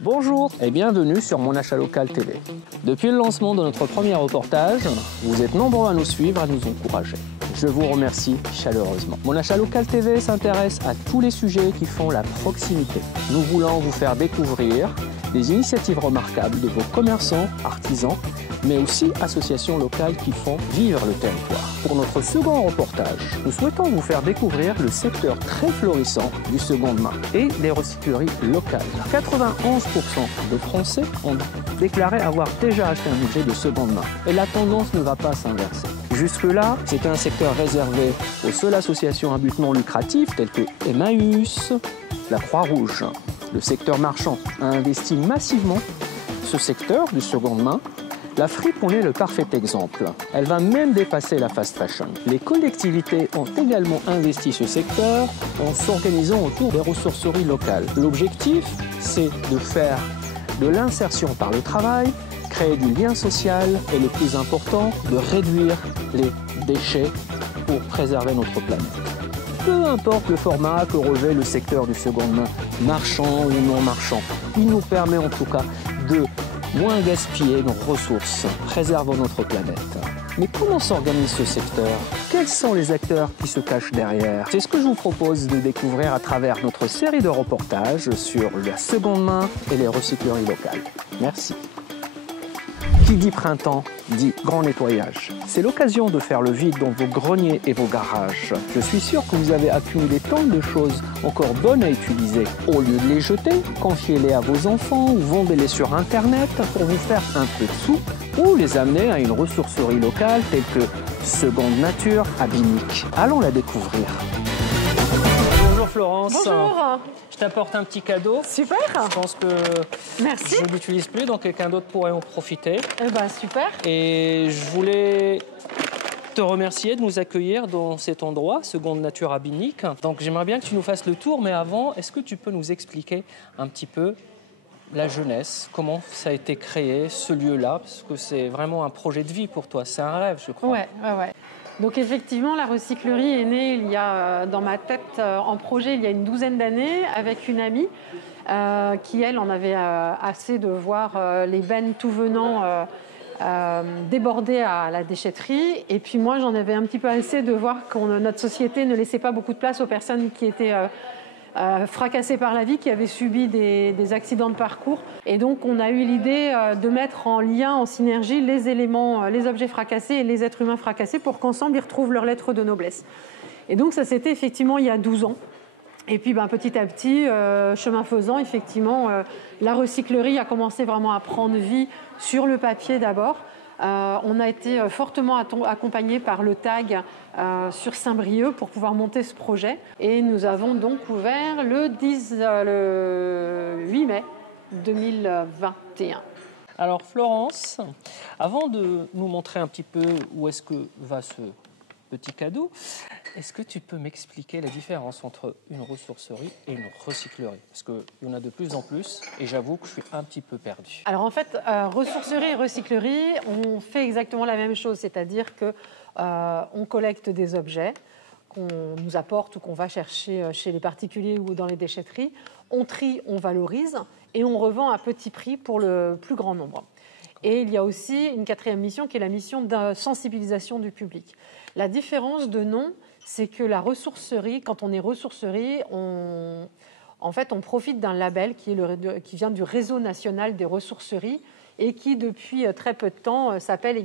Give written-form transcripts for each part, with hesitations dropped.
Bonjour et bienvenue sur Mon Achat Local TV. Depuis le lancement de notre premier reportage, vous êtes nombreux à nous suivre, à nous encourager. Je vous remercie chaleureusement. Mon Achat Local TV s'intéresse à tous les sujets qui font la proximité. Nous voulons vous faire découvrir les initiatives remarquables de vos commerçants, artisans, mais aussi associations locales qui font vivre le territoire. Pour notre second reportage, nous souhaitons vous faire découvrir le secteur très florissant du seconde main et les recycleries locales. 91% de Français ont déclaré avoir déjà acheté un objet de seconde main et la tendance ne va pas s'inverser. Jusque-là, c'était un secteur réservé aux seules associations à but non lucratif telles que Emmaüs, la Croix-Rouge. Le secteur marchand a investi massivement ce secteur du seconde main. La fripe en est le parfait exemple. Elle va même dépasser la fast fashion. Les collectivités ont également investi ce secteur en s'organisant autour des ressourceries locales. L'objectif, c'est de faire de l'insertion par le travail, créer du lien social et le plus important, de réduire les déchets pour préserver notre planète. Peu importe le format que revêt le secteur du seconde main, marchand ou non marchand, il nous permet en tout cas de moins gaspiller nos ressources, préservant notre planète. Mais comment s'organise ce secteur? Quels sont les acteurs qui se cachent derrière? C'est ce que je vous propose de découvrir à travers notre série de reportages sur la seconde main et les recycleries locales. Merci. Qui dit printemps dit grand nettoyage. C'est l'occasion de faire le vide dans vos greniers et vos garages. Je suis sûr que vous avez accumulé tant de choses encore bonnes à utiliser. Au lieu de les jeter, confiez-les à vos enfants ou vendez-les sur Internet pour vous faire un peu de sous ou les amener à une ressourcerie locale telle que Seconde Nature à Binic. Allons la découvrir. Bonjour Florence. Bonjour. Je t'apporte un petit cadeau. Super. Je pense que merci. Je ne l'utilise plus, donc quelqu'un d'autre pourrait en profiter. Eh ben, super. Et je voulais te remercier de nous accueillir dans cet endroit, Seconde Nature à Binic. Donc j'aimerais bien que tu nous fasses le tour, mais avant, est-ce que tu peux nous expliquer un petit peu la jeunesse, comment ça a été créé, ce lieu-là, parce que c'est vraiment un projet de vie pour toi, c'est un rêve, je crois. Ouais. Donc effectivement, la recyclerie est née il y a, dans ma tête, en projet il y a une douzaine d'années avec une amie qui, elle, en avait assez de voir les bennes tout venant déborder à la déchetterie. Et puis moi, j'en avais un petit peu assez de voir que notre société ne laissait pas beaucoup de place aux personnes qui étaient fracassés par la vie, qui avaient subi des accidents de parcours. Et donc, on a eu l'idée de mettre en lien, en synergie, les éléments, les objets fracassés et les êtres humains fracassés pour qu'ensemble, ils retrouvent leur lettre de noblesse. Et donc, ça, c'était effectivement il y a 12 ans. Et puis, petit à petit, chemin faisant, effectivement, la recyclerie a commencé vraiment à prendre vie sur le papier d'abord. On a été fortement accompagné par le TAG sur Saint-Brieuc pour pouvoir monter ce projet. Et nous avons donc ouvert le 8 mai 2021. Alors Florence, avant de nous montrer un petit peu où est-ce que va ce petit cadeau, est-ce que tu peux m'expliquer la différence entre une ressourcerie et une recyclerie? Parce qu'il y en a de plus en plus et j'avoue que je suis un petit peu perdu. Alors en fait, ressourcerie et recyclerie, on fait exactement la même chose, c'est-à-dire qu'on collecte des objets qu'on nous apporte ou qu'on va chercher chez les particuliers ou dans les déchetteries, on trie, on valorise et on revend à petit prix pour le plus grand nombre. Et il y a aussi une quatrième mission qui est la mission de sensibilisation du public. La différence de nom, c'est que la ressourcerie, quand on est ressourcerie, on profite d'un label qui vient du Réseau national des ressourceries et qui, depuis très peu de temps, s'appelle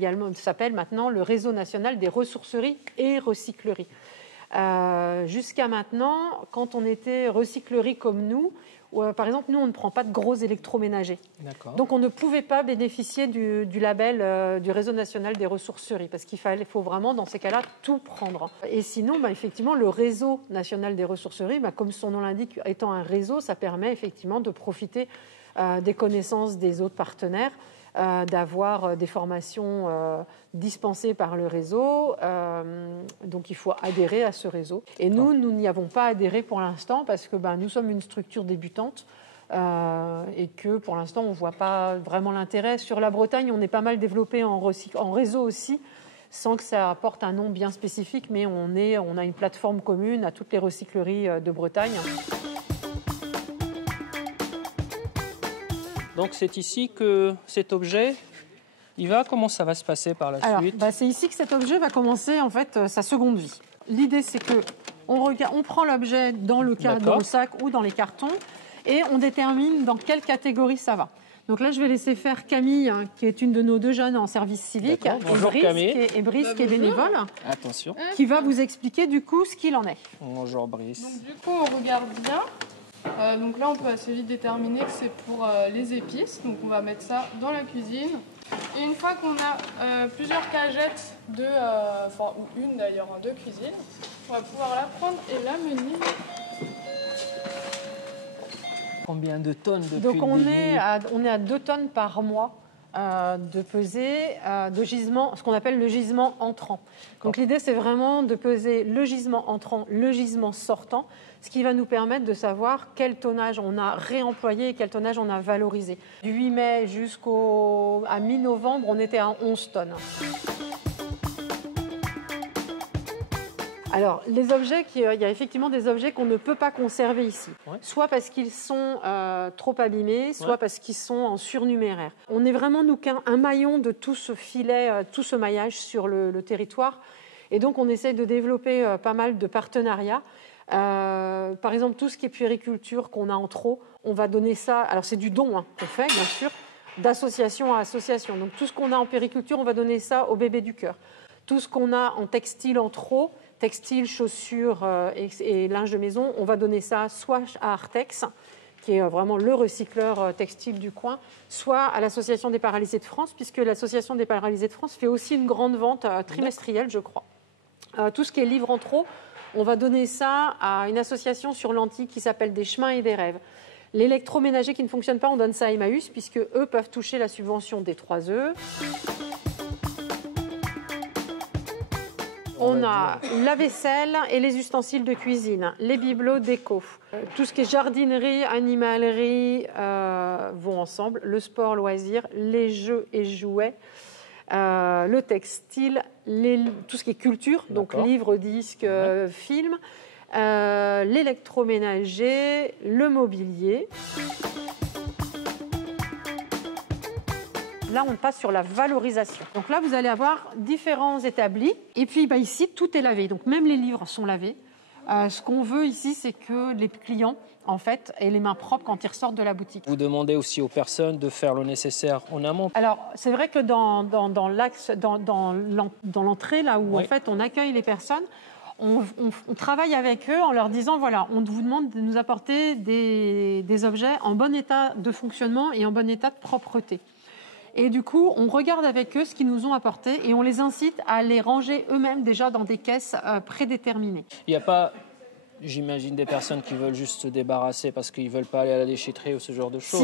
maintenant le Réseau national des ressourceries et recycleries. Jusqu'à maintenant, quand on était recyclerie comme nous, par exemple, nous, on ne prend pas de gros électroménagers. Donc, on ne pouvait pas bénéficier du label du Réseau national des ressourceries parce qu'il faut vraiment, dans ces cas-là, tout prendre. Et sinon, effectivement, le Réseau national des ressourceries, comme son nom l'indique, étant un réseau, ça permet effectivement de profiter des connaissances des autres partenaires, d'avoir des formations dispensées par le réseau. Donc, il faut adhérer à ce réseau. Et nous n'y avons pas adhéré pour l'instant parce que nous sommes une structure débutante et que pour l'instant, on ne voit pas vraiment l'intérêt. Sur la Bretagne, on est pas mal développé en réseau aussi, sans que ça apporte un nom bien spécifique, mais on a une plateforme commune à toutes les recycleries de Bretagne. Donc c'est ici que cet objet, comment ça va se passer par la suite? C'est ici que cet objet va commencer en fait sa seconde vie. L'idée c'est que on prend l'objet dans le sac ou dans les cartons et on détermine dans quelle catégorie ça va. Donc là, je vais laisser faire Camille, qui est une de nos 2 jeunes en service civique, Bonjour, Camille. et Brice, qui est bénévole, Attention. qui va vous expliquer du coup ce qu'il en est. Bonjour, Brice. Donc du coup, on regarde bien. Donc là, on peut assez vite déterminer que c'est pour les épices. Donc on va mettre ça dans la cuisine. Et une fois qu'on a plusieurs cagettes ou une d'ailleurs de cuisine, on va pouvoir la prendre et la mener. Combien de tonnes depuis Donc on le début? est à 2 tonnes par mois de pesée de gisement, ce qu'on appelle le gisement entrant. Donc l'idée, c'est vraiment de peser le gisement entrant, le gisement sortant, ce qui va nous permettre de savoir quel tonnage on a réemployé et quel tonnage on a valorisé. Du 8 mai jusqu'à mi-novembre, on était à 11 tonnes. Alors, les objets, il y a effectivement des objets qu'on ne peut pas conserver ici. Ouais. Soit parce qu'ils sont trop abîmés, soit parce qu'ils sont en surnuméraire. On est vraiment, nous, un maillon de tout ce filet, tout ce maillage sur le territoire. Et donc, on essaie de développer pas mal de partenariats. Par exemple, tout ce qui est puériculture qu'on a en trop, on va donner ça. Alors, c'est du don qu'on fait, bien sûr, d'association à association. Donc, tout ce qu'on a en puériculture, on va donner ça aux bébés du cœur. Tout ce qu'on a en textile en trop, textile, chaussures et linge de maison, on va donner ça soit à Artex, qui est vraiment le recycleur textile du coin, soit à l'Association des paralysés de France, puisque l'Association des paralysés de France fait aussi une grande vente trimestrielle, je crois. Tout ce qui est livre en trop, on va donner ça à une association sur l'Antique qui s'appelle Des Chemins et des Rêves. L'électroménager qui ne fonctionne pas, on donne ça à Emmaüs, puisque eux peuvent toucher la subvention des 3E. On a la vaisselle et les ustensiles de cuisine, les bibelots déco. Tout ce qui est jardinerie, animalerie vont ensemble. Le sport, loisirs, les jeux et jouets, le textile, tout ce qui est culture, donc livres, disques, films, l'électroménager, le mobilier. Là, on passe sur la valorisation. Donc là, vous allez avoir différents établis. Et puis ici, tout est lavé. Donc même les livres sont lavés. Ce qu'on veut ici, c'est que les clients, en fait, aient les mains propres quand ils ressortent de la boutique. Vous demandez aussi aux personnes de faire le nécessaire en amont. Alors, c'est vrai que dans l'entrée, là où en fait on accueille les personnes, on travaille avec eux en leur disant, voilà, on vous demande de nous apporter des objets en bon état de fonctionnement et en bon état de propreté. Et du coup, on regarde avec eux ce qu'ils nous ont apporté et on les incite à les ranger eux-mêmes déjà dans des caisses prédéterminées. Il n'y a pas, j'imagine, des personnes qui veulent juste se débarrasser parce qu'ils ne veulent pas aller à la déchetterie ou ce genre de choses.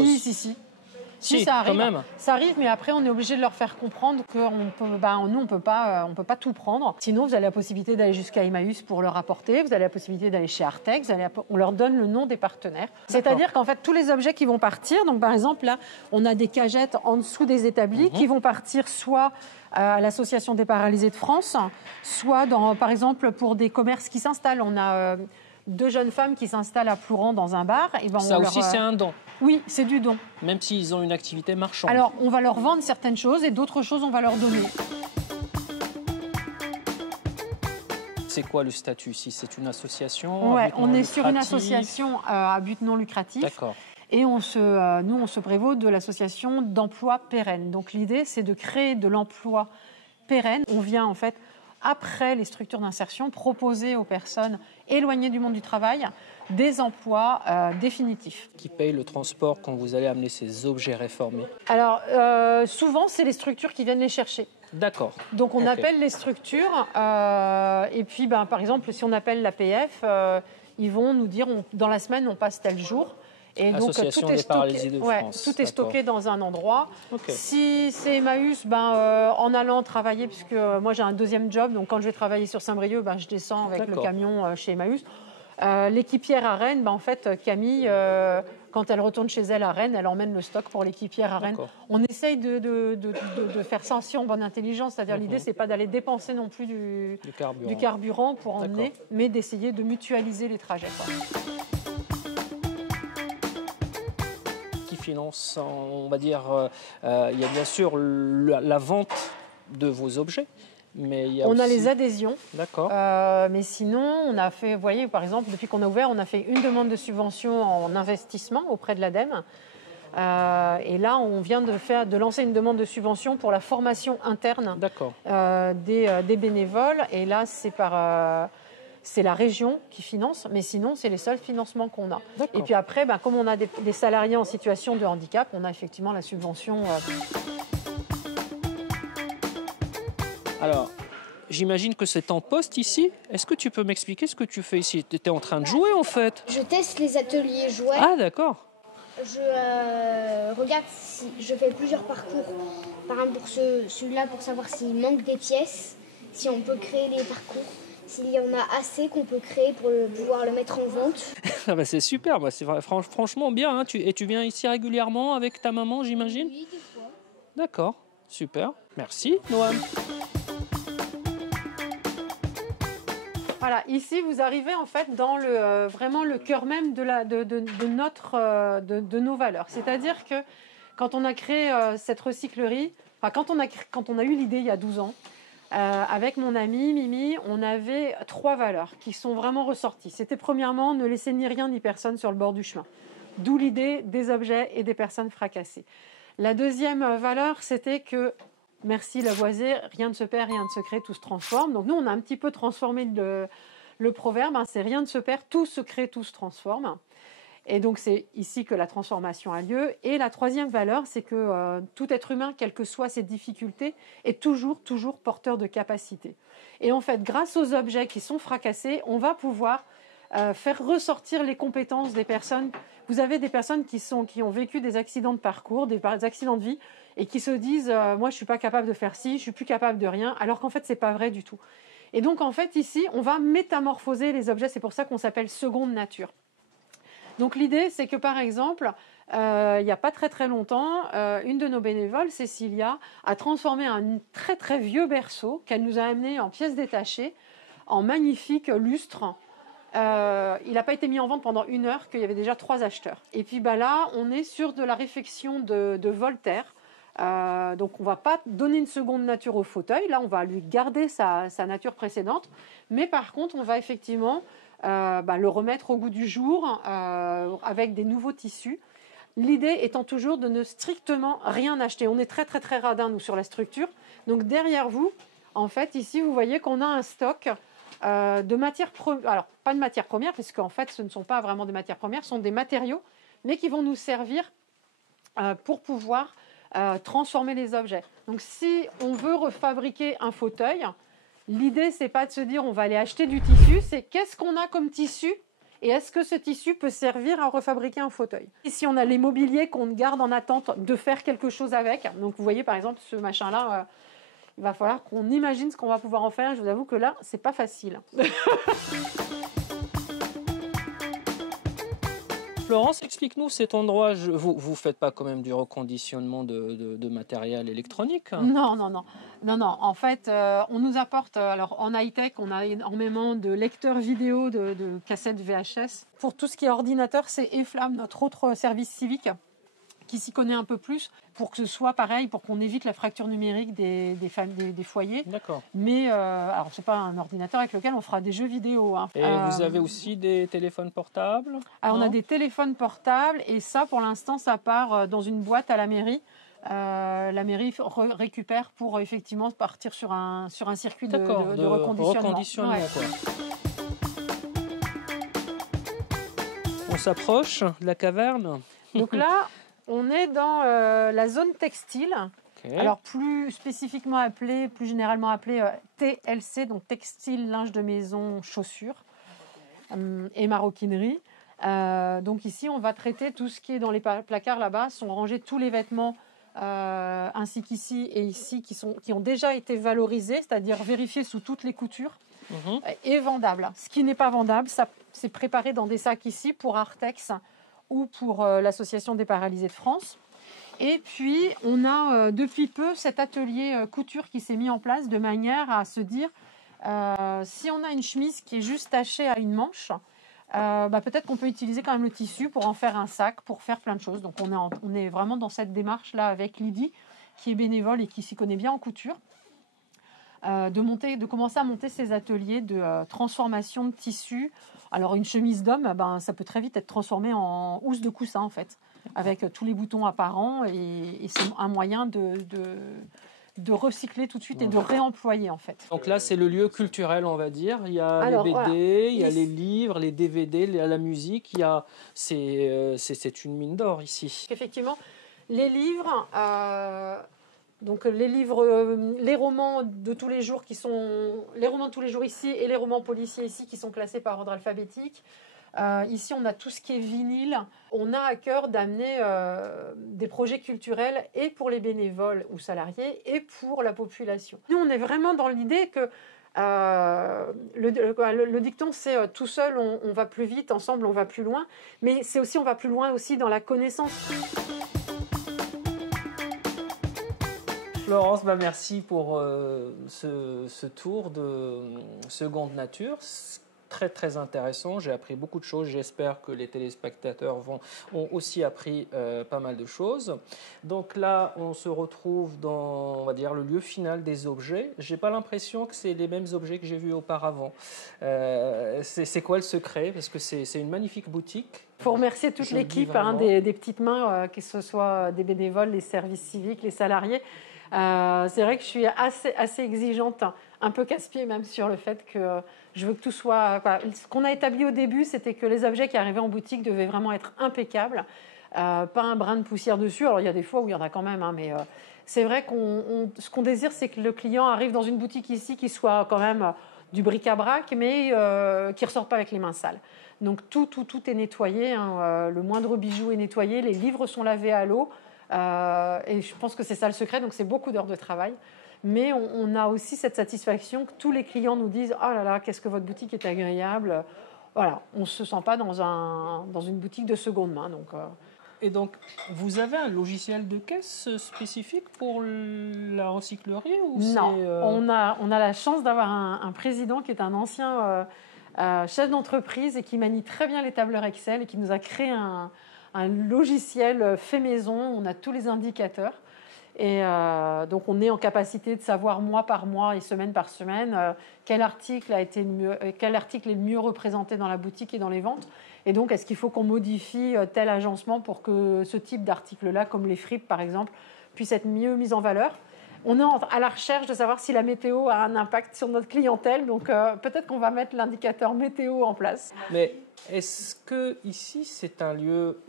Si, ça arrive. Quand même. Ça arrive, mais après, on est obligé de leur faire comprendre que nous, on peut pas tout prendre. Sinon, vous avez la possibilité d'aller jusqu'à Emmaüs pour leur apporter. Vous avez la possibilité d'aller chez Artex. On leur donne le nom des partenaires. C'est-à-dire qu'en fait, tous les objets qui vont partir, donc par exemple, là, on a des cagettes en dessous des établis qui vont partir soit à l'Association des paralysés de France, soit, par exemple, pour des commerces qui s'installent. On a 2 jeunes femmes qui s'installent à Plouran dans un bar. Et ça aussi, c'est un don. Oui, c'est du don. Même s'ils ont une activité marchande. Alors, on va leur vendre certaines choses et d'autres choses, on va leur donner. C'est quoi le statut ici? C'est une association? Oui, on est sur une association à but non lucratif. D'accord. Et nous, on se prévaut de l'association d'emploi pérenne. Donc, l'idée, c'est de créer de l'emploi pérenne. On vient, en fait, après les structures d'insertion, proposer aux personnes éloignées du monde du travail des emplois définitifs. Qui paye le transport quand vous allez amener ces objets réformés? Alors, souvent, c'est les structures qui viennent les chercher. D'accord. Donc, on appelle les structures et puis, par exemple, si on appelle l'APF, ils vont nous dire, dans la semaine, on passe tel jour. Et donc, tout est stocké dans un endroit. Okay. Si c'est Emmaüs, en allant travailler, puisque moi, j'ai un deuxième job, donc quand je vais travailler sur Saint-Brieuc, je descends avec le camion chez Emmaüs. L'équipière à Rennes, en fait, Camille, quand elle retourne chez elle à Rennes, elle emmène le stock pour l'équipière à Rennes. On essaye de faire ça aussi en bonne intelligence, c'est-à-dire l'idée, c'est pas d'aller dépenser non plus du carburant pour emmener, mais d'essayer de mutualiser les trajets. finance, on va dire, il y a bien sûr la vente de vos objets, mais il y a On a aussi... les adhésions. D'accord. Mais sinon, on a fait, vous voyez, par exemple, depuis qu'on a ouvert, on a fait une demande de subvention en investissement auprès de l'ADEME. Et là, on vient de lancer une demande de subvention pour la formation interne des bénévoles. Et là, c'est la région qui finance, mais sinon, c'est les seuls financements qu'on a. Et puis après, comme on a des salariés en situation de handicap, on a effectivement la subvention. Alors, j'imagine que c'est en poste ici. Est-ce que tu peux m'expliquer ce que tu fais ici? Tu étais en train de jouer en fait? Je teste les ateliers jouets. Ah d'accord. Je regarde si je fais plusieurs parcours. Par exemple, pour celui-là, pour savoir s'il manque des pièces, si on peut créer les parcours, s'il y en a assez qu'on peut créer pour pouvoir le mettre en vente. Ah bah c'est super, c'est franchement bien. Hein. Et tu viens ici régulièrement avec ta maman, j'imagine? Oui, des fois. D'accord, super. Merci, Noam. Voilà, ici vous arrivez en fait dans vraiment le cœur même de nos valeurs. C'est-à-dire que quand on a créé cette recyclerie, quand on a eu l'idée il y a 12 ans, avec mon amie Mimi, on avait 3 valeurs qui sont vraiment ressorties. C'était premièrement ne laisser ni rien ni personne sur le bord du chemin. D'où l'idée des objets et des personnes fracassées. La deuxième valeur, c'était que merci Lavoisier, rien ne se perd, rien ne se crée, tout se transforme. Donc nous, on a un petit peu transformé le proverbe, c'est rien ne se perd, tout se crée, tout se transforme. Et donc c'est ici que la transformation a lieu. Et la troisième valeur, c'est que tout être humain, quelles que soient ses difficultés, est toujours porteur de capacités. Et en fait, grâce aux objets qui sont fracassés, on va pouvoir faire ressortir les compétences des personnes. Vous avez des personnes qui ont vécu des accidents de parcours, des accidents de vie, et qui se disent moi je suis pas capable de faire ci, je suis plus capable de rien, alors qu'en fait c'est pas vrai du tout. Et donc en fait ici on va métamorphoser les objets, c'est pour ça qu'on s'appelle seconde nature. Donc l'idée c'est que par exemple il n'y a pas très très longtemps, une de nos bénévoles, Cécilia, a transformé un très très vieux berceau qu'elle nous a amené en pièces détachées en magnifique lustre. Il n'a pas été mis en vente pendant 1 heure, qu'il y avait déjà 3 acheteurs. Et puis là on est sur de la réflexion de Voltaire. Donc on ne va pas donner une seconde nature au fauteuil, là on va lui garder sa nature précédente, mais par contre on va effectivement le remettre au goût du jour avec des nouveaux tissus. L'idée étant toujours de ne strictement rien acheter. On est très très très radin nous sur la structure, donc derrière vous, en fait ici vous voyez qu'on a un stock de matières premières, alors pas de matières premières parce qu'en fait ce ne sont pas vraiment des matières premières, ce sont des matériaux, mais qui vont nous servir pour pouvoir transformer les objets. Donc si on veut refabriquer un fauteuil, l'idée c'est pas de se dire on va aller acheter du tissu, c'est qu'est-ce qu'on a comme tissu et est-ce que ce tissu peut servir à refabriquer un fauteuil. Et si on a les mobiliers qu'on garde en attente de faire quelque chose avec, donc vous voyez par exemple ce machin là, il va falloir qu'on imagine ce qu'on va pouvoir en faire. Je vous avoue que là c'est pas facile. Florence, explique-nous cet endroit. Vous ne faites pas quand même du reconditionnement de matériel électronique? Non. En fait, on nous apporte, alors en high-tech, on a énormément de lecteurs vidéo, de cassettes VHS. Pour tout ce qui est ordinateur, c'est EFLAM, notre autre service civique, qui s'y connaît un peu plus, pour que ce soit pareil, pour qu'on évite la fracture numérique des foyers. D'accord. Mais alors c'est pas un ordinateur avec lequel on fera des jeux vidéo. Hein. Et vous avez aussi des téléphones portables? Alors on a des téléphones portables et ça, pour l'instant, ça part dans une boîte à la mairie. La mairie récupère pour effectivement partir sur un circuit de reconditionnement. Ouais. Quoi. On s'approche de la caverne. Donc là, on est dans la zone textile, alors plus spécifiquement appelée, plus généralement appelée TLC, donc textile, linge de maison, chaussures et maroquinerie. Donc ici, on va traiter tout ce qui est dans les placards là-bas, sont rangés tous les vêtements ainsi qu'ici et ici qui ont déjà été valorisés, c'est-à-dire vérifiés sous toutes les coutures et vendables. Ce qui n'est pas vendable, ça c'est préparé dans des sacs ici pour Artex ou pour l'Association des paralysés de France. Et puis, on a depuis peu cet atelier couture qui s'est mis en place de manière à se dire, si on a une chemise qui est juste tachée à une manche, peut-être qu'on peut utiliser quand même le tissu pour en faire un sac, pour faire plein de choses. Donc on est vraiment dans cette démarche-là avec Lydie, qui est bénévole et qui s'y connaît bien en couture, de commencer à monter ces ateliers de transformation de tissu. Alors une chemise d'homme, ça peut très vite être transformé en housse de coussin en fait, avec tous les boutons apparents, et c'est un moyen de recycler tout de suite et de réemployer en fait. Donc là, c'est le lieu culturel, on va dire. Il y a les BD, il y a les livres, les DVD, la musique. C'est une mine d'or ici. Effectivement, les livres, les romans de tous les jours les romans de tous les jours ici et les romans policiers ici qui sont classés par ordre alphabétique. Ici, on a tout ce qui est vinyle. On a à cœur d'amener des projets culturels et pour les bénévoles ou salariés et pour la population. Nous, on est vraiment dans l'idée que le dicton, c'est tout seul, on va plus vite, ensemble, on va plus loin. Mais c'est aussi, on va plus loin aussi dans la connaissance. Florence, merci pour ce tour de Seconde Nature. Très très intéressant, j'ai appris beaucoup de choses, j'espère que les téléspectateurs ont aussi appris pas mal de choses. Donc là, on se retrouve dans, on va dire, le lieu final des objets. J'ai pas l'impression que c'est les mêmes objets que j'ai vus auparavant. C'est quoi le secret? Parce que c'est une magnifique boutique. Il faut remercier toute l'équipe, des petites mains, que ce soit des bénévoles, les services civiques, les salariés. C'est vrai que je suis assez exigeante, un peu casse-pied même sur le fait que je veux que tout soit... Ce qu'on a établi au début, c'était que les objets qui arrivaient en boutique devaient vraiment être impeccables, pas un brin de poussière dessus. Alors il y a des fois où il y en a quand même, mais c'est vrai ce qu'on désire, c'est que le client arrive dans une boutique ici qui soit quand même du bric-à-brac, mais qui ne ressorte pas avec les mains sales. Donc tout est nettoyé, le moindre bijou est nettoyé, les livres sont lavés à l'eau. Et je pense que c'est ça le secret, donc c'est beaucoup d'heures de travail. Mais on a aussi cette satisfaction que tous les clients nous disent « Oh là là, qu'est-ce que votre boutique est agréable !» Voilà, on ne se sent pas dans une boutique de seconde main. Et donc, vous avez un logiciel de caisse spécifique pour la recyclerie ou Non, on a la chance d'avoir un président qui est un ancien chef d'entreprise et qui manie très bien les tableurs Excel et qui nous a créé un logiciel fait maison. On a tous les indicateurs. Et donc, on est en capacité de savoir mois par mois et semaine par semaine quel article est le mieux représenté dans la boutique et dans les ventes. Et donc, est-ce qu'il faut qu'on modifie tel agencement pour que ce type d'article-là, comme les fripes par exemple, puisse être mieux mis en valeur. On est à la recherche de savoir si la météo a un impact sur notre clientèle. Donc, peut-être qu'on va mettre l'indicateur météo en place. Mais est-ce que ici, c'est un lieu...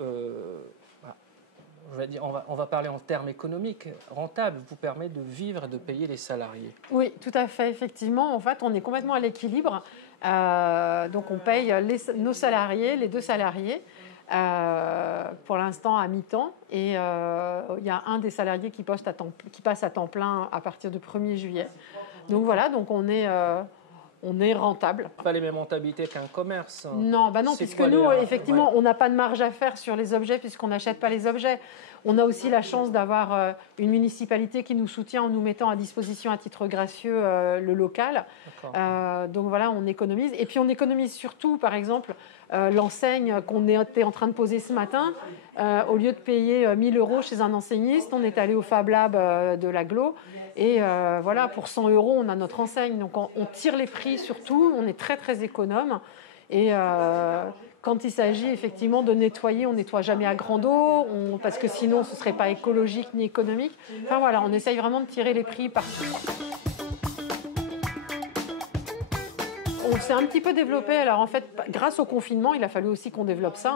on va parler en termes économiques, rentable, vous permet de vivre et de payer les salariés. Oui, tout à fait, effectivement. En fait, on est complètement à l'équilibre. Donc, on paye nos salariés, les 2 salariés, pour l'instant à mi-temps. Et il y a un des salariés qui passe à temps plein à partir du 1er juillet. Donc voilà, donc on est rentable. Pas les mêmes rentabilités qu'un commerce. Non, puisque nous, effectivement, on n'a pas de marge à faire sur les objets puisqu'on n'achète pas les objets. On a aussi la chance d'avoir une municipalité qui nous soutient en nous mettant à disposition à titre gracieux le local. Donc voilà, on économise. Et puis on économise surtout, par exemple, l'enseigne qu'on était en train de poser ce matin. Au lieu de payer 1 000 € chez un enseigniste, on est allé au Fab Lab de l'Agglo. Et voilà, pour 100 €, on a notre enseigne. Donc on tire les prix surtout, on est très très économe. Et quand il s'agit effectivement de nettoyer, on ne nettoie jamais à grande eau, parce que sinon ce ne serait pas écologique ni économique. Enfin voilà, on essaye vraiment de tirer les prix partout. On s'est un petit peu développé. Alors en fait, grâce au confinement, il a fallu aussi qu'on développe ça.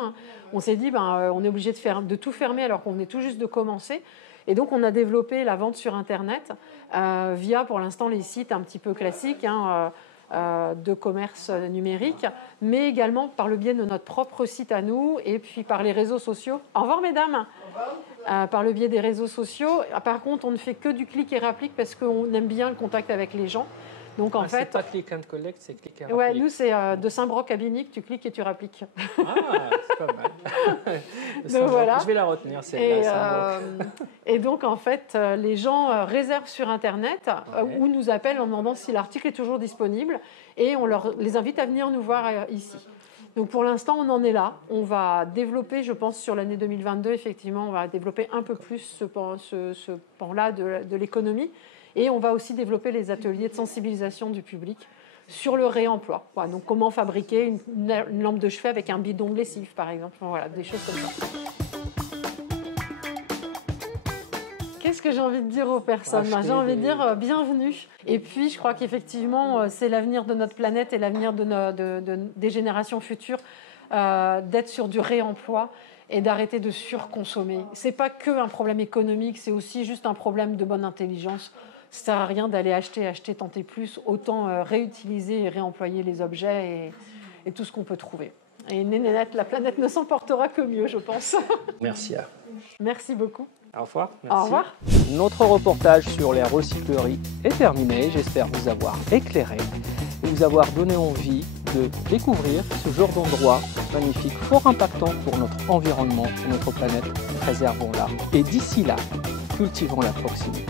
On s'est dit, on est obligé de tout fermer alors qu'on venait tout juste de commencer. Et donc, on a développé la vente sur Internet via, pour l'instant, les sites un petit peu classiques de commerce numérique, mais également par le biais de notre propre site à nous et puis par les réseaux sociaux. Au revoir, mesdames. Par le biais des réseaux sociaux. Par contre, on ne fait que du click et réplique parce qu'on aime bien le contact avec les gens. Donc en fait, c'est pas click and collect, c'est click and réplique. Ouais, nous c'est de Saint-Broc à Binic, tu cliques et tu répliques. Ah, c'est pas mal. Donc, voilà. Je vais la retenir, celle-là. Et donc en fait, les gens réservent sur Internet ou nous appellent en demandant si l'article est toujours disponible et on les invite à venir nous voir ici. Donc pour l'instant, on en est là. On va développer, je pense, sur l'année 2022, effectivement, on va développer un peu plus ce pan-là de l'économie. Et on va aussi développer les ateliers de sensibilisation du public sur le réemploi. Voilà, donc comment fabriquer une lampe de chevet avec un bidon de lessive, par exemple. Voilà, des choses comme ça. Qu'est-ce que j'ai envie de dire aux personnes? J'ai envie de dire bienvenue. Et puis, je crois qu'effectivement, c'est l'avenir de notre planète et l'avenir des générations futures d'être sur du réemploi et d'arrêter de surconsommer. Ce n'est pas qu'un problème économique, c'est aussi juste un problème de bonne intelligence. Ça ne sert à rien d'aller acheter, tenter plus. Autant réutiliser et réemployer les objets et tout ce qu'on peut trouver. Et Nénénette, la planète ne s'en portera que mieux, je pense. Merci. Merci beaucoup. Au revoir. Merci. Au revoir. Notre reportage sur les recycleries est terminé. J'espère vous avoir éclairé et vous avoir donné envie de découvrir ce genre d'endroit magnifique, fort impactant pour notre environnement et notre planète. Préservons-la. Et d'ici là, cultivons la proximité.